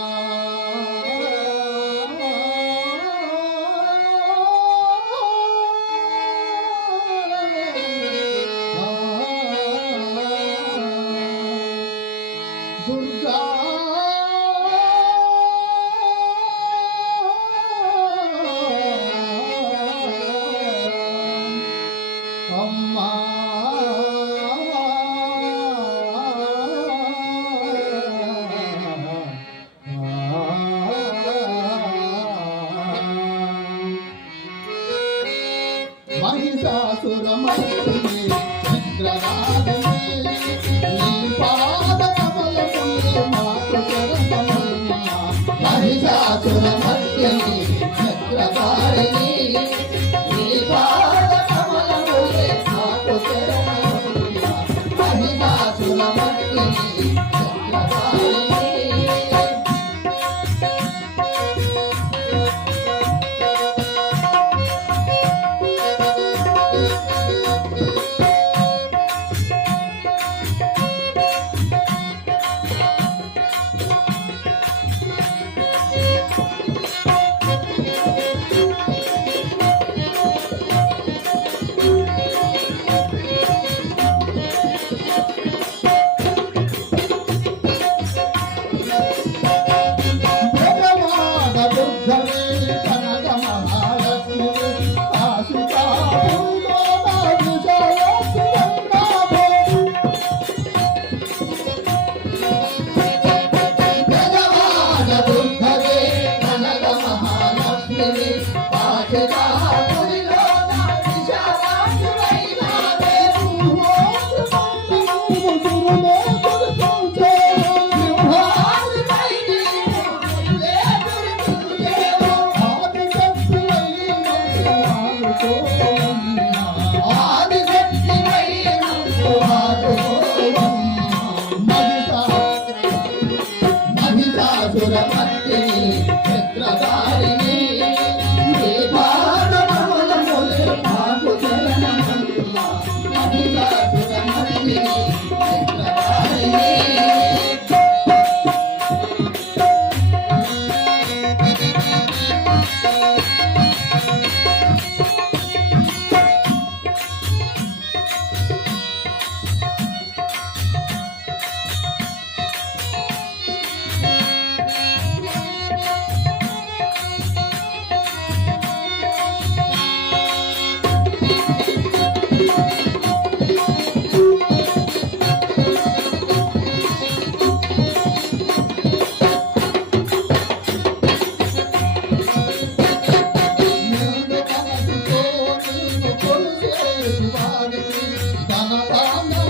Senhor. Chakradhari Take da da da